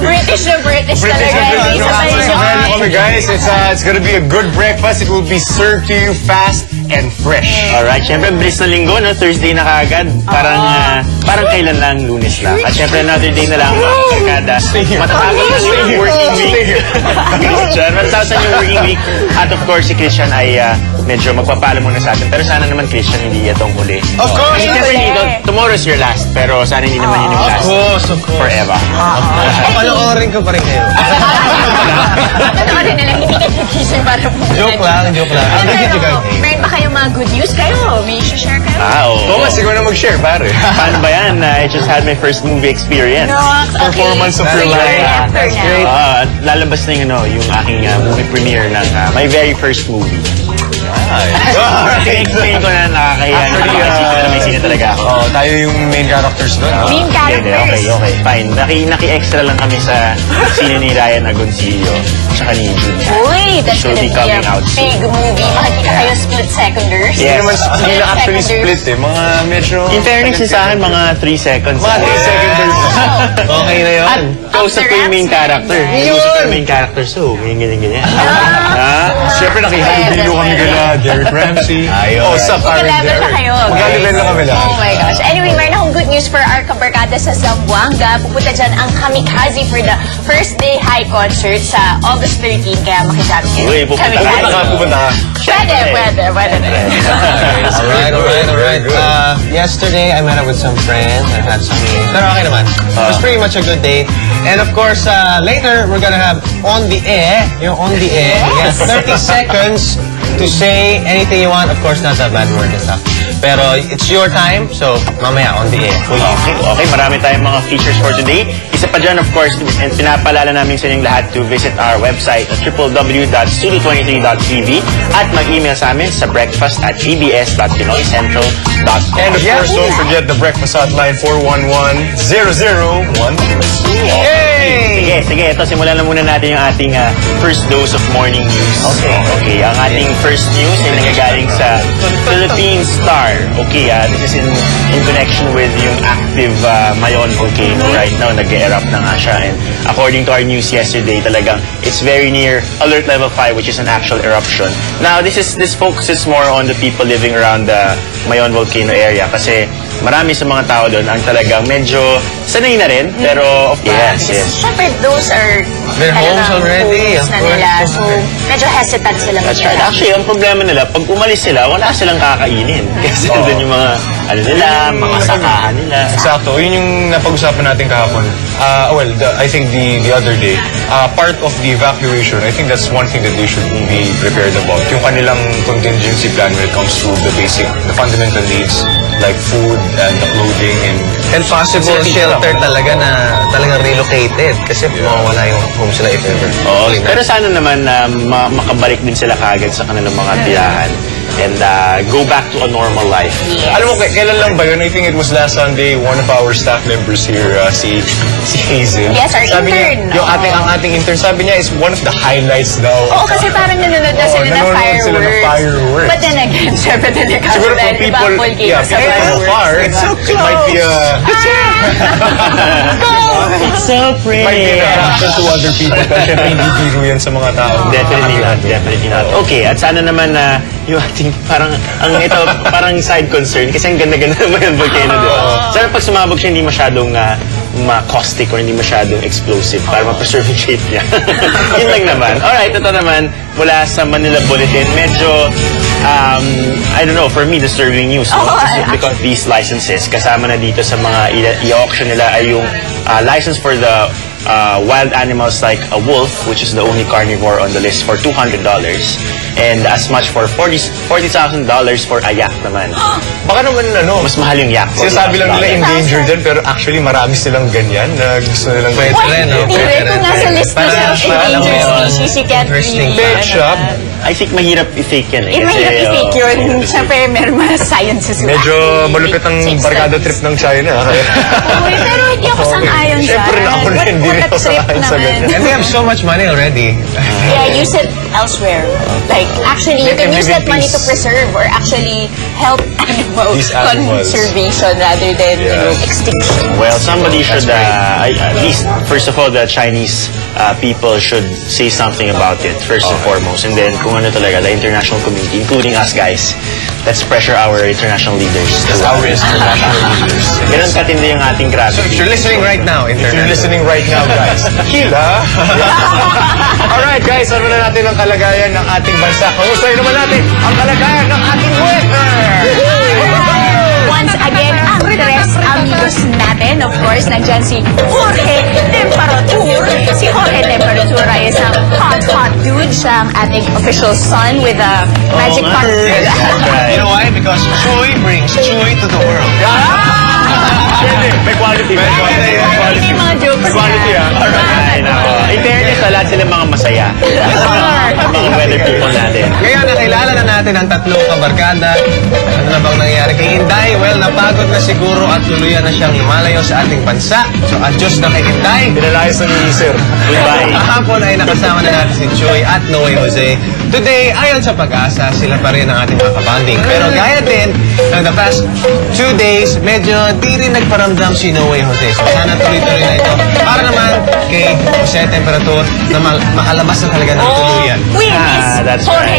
British talaga. Guys, it's gonna be a good breakfast. It will be served to you fast and fresh. Alright, syempre bilis na linggo, no? Thursday na kaagad. Parang kailan lang, Lunes lang. At syempre another day na lang, mga karkada. Matatapos na yung working week. Christian, matatapos na yung working week. At of course, si Christian ay medyo magpapaalam muna sa atin. Pero sana naman, Christian, hindi itong huli. Of course! Siyempre, tomorrow's your last. Pero sana hindi naman yun yung last. Of course. Forever. Panoorin ko pa rin kayo. Panoorin na lang, hindi ka Christian para po. Joke lang. Meron ba kayong mga good news kayo? May share kayo? Oo, siguro na mag-share, pare. Paano ba yan? I just had my first movie experience. Performance of your life. That's great. Lalabas na yung aking movie premiere ng my very first movie. Explain ko na nakakahiya. May sine talaga ako. Tayo yung main characters doon. Main characters? Okay. Fine. Naki-extra lang kami sa sine ni Ryan Agoncillo tsaka ni Julia. Uy, that's Should gonna be be coming a out big movie. Makikita kayo split seconders. Yes. Hindi na actually split eh. Mga medyo... In fairness sa akin, mga 3 seconds. Mga 3 seconds. Okay na yun. At kausap ko yung main character. Kausap ko yung main character. So, ganyan. Siyempre nakihalo kami gala Derek Ramsey. Sa parang Mag-level na kayo. Mag-level na kami lahat. Oh my gosh. Anyway, meron akong good news for our kabarkada sa Zamboanga. Pupunta dyan ang Kamikaze for the first day high concert sa August 13. Kaya makisama kayo. Uy, pupunta ka. Pwede. Alright. Yesterday, I met up with some friends. I had some meetings. Pero okay naman. It was pretty much a good day. And of course, later, we're gonna have On The Air. Yung On The Air. You have 30 seconds to say anything you want. Of course, not a bad word and stuff. Pero it's your time, so mamaya On The Air. Okay, marami tayong mga features for today. Isa pa dyan, of course, and pinapalala namin sa inyong lahat to visit our website at www.studio23.tv at mag-email sa amin sa breakfast@pbs.pinoycentral.com. And of course, don't forget the breakfast hotline 411-0013. Sige. Ito, simulan na muna natin yung ating first dose of morning news. Okay. Ang ating first news ay nanggagaling sa Philippine Star. Okay, this is in connection with yung active Mayon volcano. Right now, nag-erupt na nga siya. And according to our news yesterday, talagang it's very near alert level 5, which is an actual eruption. Now, this focuses more on the people living around the Mayon volcano area kasi marami sa mga tao doon ang talagang medyo sanay na rin, pero of course, yes. Siyempre, those are their homes already. Homes na nila. So, medyo hesitant sila. That's right. Actually, ang problema nila, pag umalis sila, wala silang kakainin. Kasi doon yung mga, mga sakahan nila. Exacto. Yun yung napag-usapan natin kahapon. I think the other day, part of the evacuation, I think that's one thing that they should be prepared about. Yung kanilang contingency plan when it comes to the fundamental needs, like food and clothing and possible shelter talaga na talagang relocated kasi mawawala yung home sila if ever. Pero sana naman makabalik din sila kaagad sa kanilang mga tirahan and go back to a normal life. Yes. Alam mo, kailan lang ba yun? I think it was last Sunday, one of our staff members here, si Hazel. Yes, our intern. Ang ating intern, sabi niya is one of the highlights daw. Kasi parang nanonood na sila ng fireworks. But then again, syempre delikado dahil iba ang volcano sa fireworks. It's so close. It might be It's so pretty. Might be an attraction to other people. Kasi hindi biro yan sa mga tao. Definitely not. Okay, at sana naman yung ating parang side concern kasi ang ganda-ganda naman yung volcano doon. Sana pag sumabog siya, hindi masyadong caustic or hindi masyadong explosive para ma-preserve yung shape niya. Yun lang naman. Alright, ito naman mula sa Manila Bulletin. Medyo, I don't know, for me, disturbing news. Because these licenses, kasama na dito sa mga i-auction nila ay yung license for the wild animals like a wolf, which is the only carnivore on the list, for $200. And as much for $40,000 for a yak naman. Baka naman mas mahal yung yak. Sinasabi lang nila endangered din, pero actually marami silang ganyan na gusto nilang pwede rin, no? Pwede rin. Kung nasa list na sa endangered species, you can't really... Pet shop, I think mahirap i-fake yan eh. Mahirap i-fake yun. Siyempre, meron mga sciences. Medyo malupit ang barkada trip ng China. Kaya... Uy, pero hindi ako sang-ayon dyan. Siyempre na ako na hindi rin ako sang-ayon sa ganyan. And we have so much money already. Yeah, use it elsewhere. Like, actually, you can use that money to preserve or actually help These animals. conservation rather than extinction. Well, somebody should, at least, first of all, the Chinese people should say something about it, first and foremost. And then, kung ano talaga, the international community, including us guys, let's pressure our international leaders. Our international leaders. Ganun katindi yung ating So gravity. if you're listening right now, If you're listening right now, guys, chill, ha? Alright, guys, ano na natin ang kalagayan ng ating bansa? Kamustahin naman natin ang kalagayan ng ating weather! Once again, ang tres amigos natin. Of course, nandyan si Jorge Temperatur. Si Jorge Temperatur ay isang hot dude. Siya ang ating official son with a magic powder. You know why? Because Chuy brings Chuy to the world. May quality. May quality. Hindi yung mga jokes Quality, niya. Alright, nako. In fairness, lahat sila mga masaya. Ang mga weather people natin. Ngayon, nakilala na natin ang tatlong kabarkada. Ano na bang nangyayari kay Inday? Well, napagod na siguro at tuluyan na siyang lumalayo sa ating bansa. So, adios na kay Inday. Pinalayas na ni Sir. Goodbye. Kahapon ay nakasama na natin si Chuy at Noe Jose. Today, ayon sa pag-asa, sila pa rin ang ating mga kabanding. Pero gaya din, ng the past 2 days, medyo di rin nagparamdam si Noe Jose. So sana tuloy-tuloy na ito. Para naman kay Jose Temperatur na makalabas na talaga ng tuluyan. We miss That's Jorge